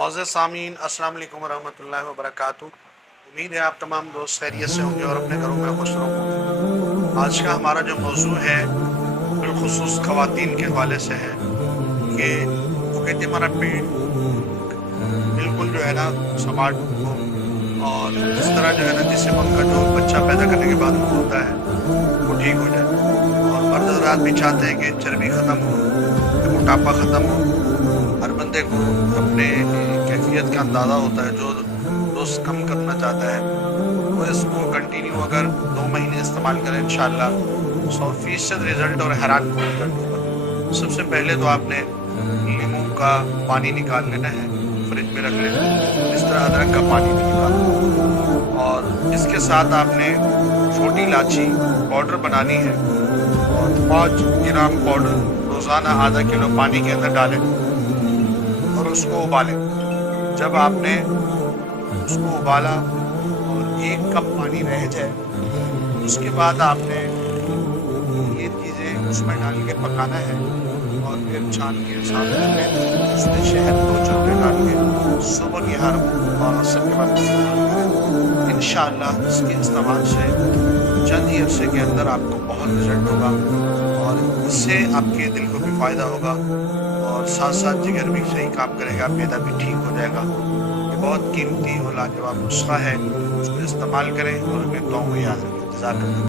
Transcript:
معزز سامعین السلام علیکم ورحمۃ اللہ وبرکاتہ۔ امید ہے آپ تمام دوست خیریت سے ہوں گے اور اپنے گھروں میں خوش رہو گے۔ آج کا ہمارا جو موضوع ہے بالخصوص خواتین کے حوالے سے ہے کہ وہ کہتے ہیں ہمارا پیٹ بالکل جو ہے نا سماٹ ہو اور اس طرح جو ہے نا جس سے ان کا جو بچہ پیدا کرنے کے بعد وہ ہوتا ہے وہ ٹھیک ہو جائے، اور مرد حضرات بھی چاہتے ہیں کہ چربی ختم ہو، کہ موٹاپا ختم ہو۔ ہر بندے کو اپنے کیفیت کا اندازہ ہوتا ہے، جو دوست کم کرنا چاہتا ہے وہ اس کو کنٹینیو اگر 2 مہینے استعمال کریں انشاءاللہ 100% رزلٹ اور حیران کن رزلٹ ہوگا۔ سب سے پہلے تو آپ نے لیموں کا پانی نکال لینا ہے، فریج میں رکھ لینا ہے، اس طرح ادرک کا پانی بھی نکال لینا، اور اس کے ساتھ آپ نے چھوٹی الائچی پاؤڈر بنانی ہے اور 5 گرام پاؤڈر روزانہ آدھا کلو پانی کے اندر ڈالیں اور اس کو ابالیں۔ جب آپ نے اس کو ابالا اور 1 کپ پانی رہ جائے، اس کے بعد آپ نے یہ چیزیں اس میں ڈال کے پکانا ہے، اور پھر چھان کے ساتھ اس میں شہد 2 چمچے ڈال کے صبح کی ہر عصر کے بعد انشاءاللہ اس کے استعمال سے چند ہی عرصے کے اندر آپ کو بہت رزلٹ ہوگا، اور اس سے آپ کے دل کو بھی فائدہ ہوگا اور ساتھ ساتھ جگر بھی صحیح کام کرے گا، معدہ بھی ٹھیک ہو جائے گا۔ یہ بہت قیمتی اور لاجواب نسخہ ہے، اس کو استعمال کریں اور اپنے دعاؤں میں یاد رکھیں۔ جزاک اللہ۔